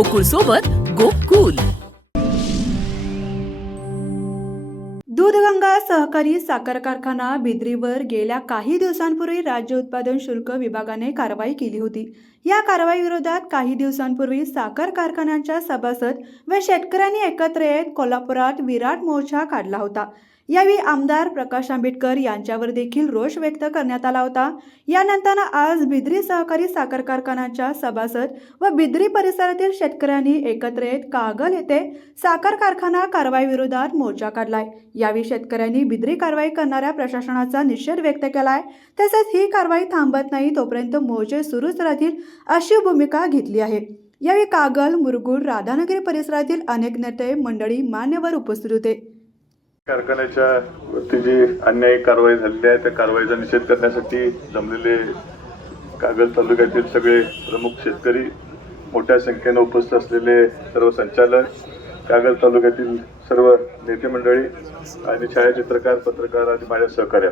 गोकुळ सोबत गोकुल. दूधगंगा सहकारी साखर कारखाना बिद्रीवर गेल्या काही दिवसांपूर्वी राज्य उत्पादन शुल्क विभागाने कारवाई केली होती. या कारवाई विरोधात काही दिवसांपूर्वी साखर कारखान्यांच्या सभासद व शेतकऱ्यांनी एकत्र येत कोल्हापुरात विराट मोर्चा काढला होता. यावेळी आमदार प्रकाश आंबेडकर यांच्यावर देखील रोष व्यक्त करण्यात आला होता. यानंतर आज बिद्री सहकारी साखर कारखान्याच्या सभासद व बिद्री परिसरातील शेतकऱ्यांनी एकत्र येत कागल येथे साखर कारखाना कारवाई विरोधात मोर्चा काढलाय. यावेळी शेतकऱ्यांनी बिद्री कारवाई करणाऱ्या प्रशासनाचा निषेध व्यक्त केलाय. तसेच ही कारवाई थांबत नाही तोपर्यंत मोर्चे सुरूच राहतील अशी भूमिका घेतली आहे. यावेळी कागल मुरगुड राधानगरी परिसरातील अनेक नेते मंडळी मान्यवर उपस्थित होते. कारखान्याच्या वरती जी अन्यायी कारवाई झालेली आहे त्या कारवाईचा निषेध करण्यासाठी जमलेले कागल तालुक्यातील सगळे प्रमुख शेतकरी मोठ्या संख्येनं उपस्थित असलेले सर्व संचालक कागल तालुक्यातील सर्व नेते मंडळी आणि छायाचित्रकार पत्रकार आणि माझ्या सहकार्या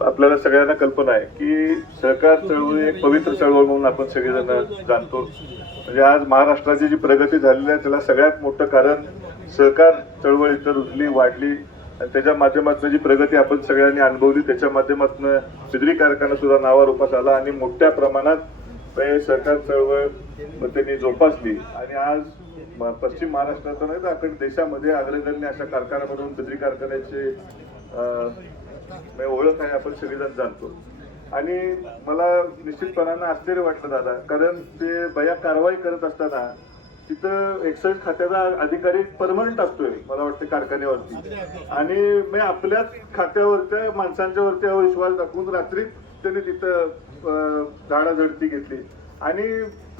आपल्याला सगळ्यांना कल्पना आहे की सहकार चळवळ एक पवित्र चळवळ म्हणून आपण सगळेजण जाणतो. म्हणजे आज महाराष्ट्राची जी प्रगती झालेली आहे त्याला सगळ्यात मोठं कारण सहकार चळवळ इथं रुजली वाढली आणि त्याच्या माध्यमातून जी प्रगती आपण सगळ्यांनी अनुभवली त्याच्या माध्यमातून सिद्री कारखाना सुद्धा नावारूपास आला आणि मोठ्या प्रमाणात ते सहकार चळवळ त्यांनी जोपासली. आणि आज पश्चिम महाराष्ट्रात नाही तर आपण देशामध्ये अग्रगण्य अशा कारखान्यामधून सिद्री कारखान्याचे म्हणजे ओळख आहे आपण सगळेजण जाणतो. आणि मला निश्चितपणानं आश्चर्य वाटलं दादा कारण ते बया कारवाई करत असताना तिथं एक्साईज खात्याचा अधिकारी परमनंट असतोय मला वाटतं कारखान्यावरती. आणि म्हणजे आपल्याच खात्यावरच्या माणसांच्या वरती हा विश्वास दाखवून रात्री त्यांनी तिथं झाडाझडती घेतली. आणि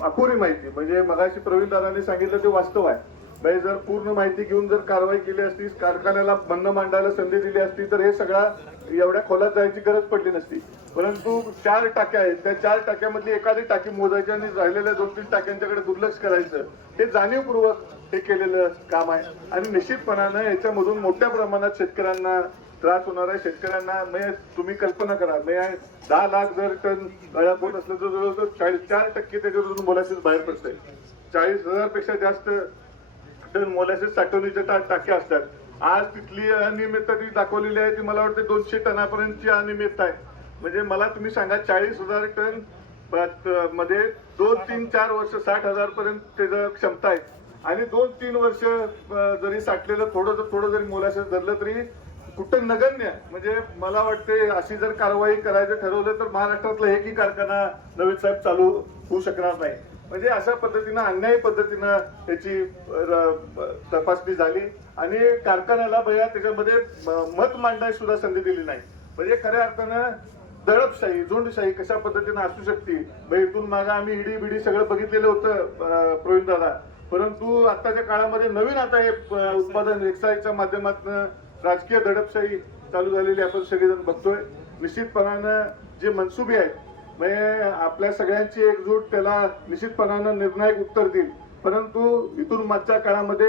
अपुरी माहिती म्हणजे मगाशी प्रवीण दादांनी सांगितलं ते वास्तव आहे. म्हणजे जर पूर्ण माहिती घेऊन जर कारवाई केली असती कारखान्याला म्हणणं मांडायला संधी दिली असती तर हे सगळा एवढ्या खोलात जायची गरज पडली नसती. परंतु चार टाक्या आहेत. त्या चार टाक्यामधली एखादी टाकी मोजायची आणि राहिलेल्या दोन तीन टाक्यांच्याकडे दुर्लक्ष करायचं हे जाणीवपूर्वक हे केलेलं काम आहे. आणि निश्चितपणानं याच्यामधून मोठ्या प्रमाणात शेतकऱ्यांना त्रास होणार आहे. शेतकऱ्यांना म्हणजे तुम्ही कल्पना करा. म्हणजे दहा लाख जर टन गळ्या पोट असलं तर जवळजवळ चाळीस चार टक्के त्याच्यातून बोलायचं बाहेर पडतंय. चाळीस हजारपेक्षा जास्त मोलॅसिस साठवणीच्या टा- टाक्या असतात. आज तिथली अनियमितता ती दाखवलेली आहे ती मला वाटते दोनशे टनापर्यंतची अनियमितता आहे. म्हणजे मला तुम्ही सांगा चाळीस हजार टनमध्ये दोन तीन चार वर्ष साठ हजार पर्यंत त्याचं क्षमता आहे. आणि दोन तीन वर्ष जरी साठलेलं थोडं थोडं जरी मोलाशेस धरलं तरी कुठं नगण्य म्हणजे मला वाटते अशी जर कारवाई करायचं ठरवलं तर महाराष्ट्रातला एकही कारखाना नवीन साहेब चालू होऊ शकणार नाही. म्हणजे अशा पद्धतीनं अन्यायी पद्धतीनं त्याची र- तपासणी झाली. आणि कारखान्याला भया त्याच्यामध्ये म- मत मांडण्याची सुद्धा संधी दिली नाही. म्हणजे खऱ्या अर्थानं दडपशाही झुंडशाही कशा पद्धतीनं असू शकते म्हणजे इथून मागे आम्ही इडी बिडी सगळं बघितलेलं होतं प्रवीण दादा. परंतु आताच्या काळामध्ये नवीन आता हे उत्पादन एक्साईजच्या माध्यमातून राजकीय दडपशाही चालू झालेली आपण सगळेजण बघतोय. निश्चितपणानं जे मनसुबे आहेत म्हणजे आपल्या सगळ्यांची एकजूट त्याला निश्चितपणानं निर्णायक उत्तर देईल. परंतु इथून मागच्या काळामध्ये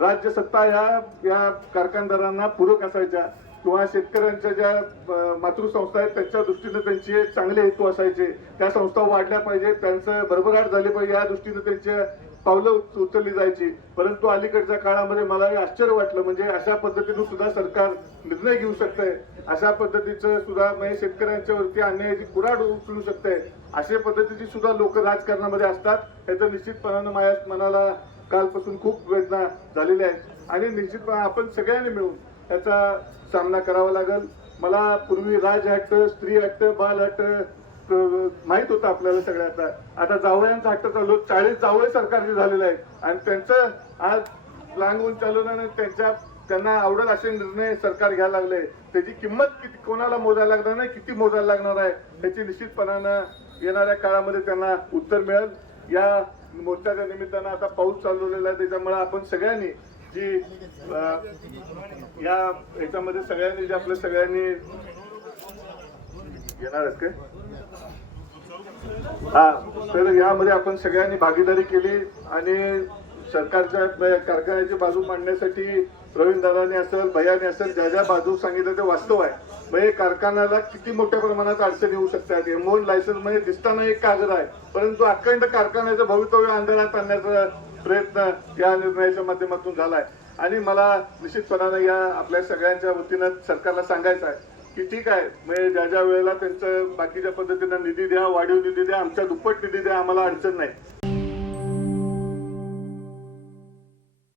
राज्य सत्ता ह्या या कारखानदारांना पूरक असायच्या. किंवा शेतकऱ्यांच्या ज्या मातृसंस्था आहेत त्यांच्या दृष्टीने त्यांचे चांगले हेतू असायचे. त्या संस्था वाढल्या पाहिजे त्यांचं भरभराट झाली पाहिजे या दृष्टीने त्यांच्या पावलं उच- उचलली जायची. परंतु अलीकडच्या काळामध्ये मला आश्चर्य वाटलं. म्हणजे अशा पद्धतीनं सुद्धा सरकार निर्णय घेऊ शकतंय. अशा पद्धतीचं सुद्धा म्हणजे शेतकऱ्यांच्या वरती अन्यायाची कुराड उचलू शकते अशा पद्धतीची सुद्धा लोक राजकारणामध्ये असतात. त्याचं निश्चितपणानं माझ्या मनाला कालपासून खूप वेदना झालेल्या आहेत. आणि निश्चितपणे आपण सगळ्यांनी मिळून त्याचा सामना करावा लागेल. मला पूर्वी राज हट्ट स्त्री हट्ट बाल हट्ट माहीत होतं आपल्याला सगळ्यांना. आता जावळ्यांचा हट्ट चालू चाळीस जावळे सरकारचे झालेले आहेत. आणि त्यांचं आज लांगून चालवल्यानं त्यांच्या त्यांना आवडेल असे निर्णय सरकार घ्यायला लागले. त्याची किंमत किती कोणाला मोजायला लागणार नाही किती मोजायला लागणार आहे त्याची निश्चितपणानं येणाऱ्या काळामध्ये त्यांना उत्तर मिळेल. या मोर्चाच्या निमित्तानं आता पाऊस चालवलेला आहे त्याच्यामुळे आपण सगळ्यांनी जी या याच्यामध्ये सगळ्यांनी जे आपल्या सगळ्यांनी येणार आहेत काय? हा तर यामध्ये आपण सगळ्यांनी भागीदारी केली आणि सरकारच्या कारखान्याची बाजू मांडण्यासाठी प्रवीण दादाने असेल भयाने असेल ज्या ज्या बाजू सांगितलं ते वास्तव आहे. म्हणजे कारखान्याला किती मोठ्या प्रमाणात अडचणी येऊ शकतात? एमओन लायसन्समध्ये दिसताना एक कागद आहे परंतु अखंड कारखान्याचं भवितव्य अंधारात आणण्याचा प्रयत्न या निर्णयाच्या माध्यमातून झाला आहे आणि मला निश्चितपणानं या आपल्या सगळ्यांच्या वतीनं सरकारला सांगायचं आहे. की ठीक आहे म्हणजे ज्या ज्या वेळेला त्यांचं बाकीच्या पद्धतीनं निधी द्या वाढीव निधी द्या आमच्या दुप्पट निधी द्या आम्हाला अडचण नाही.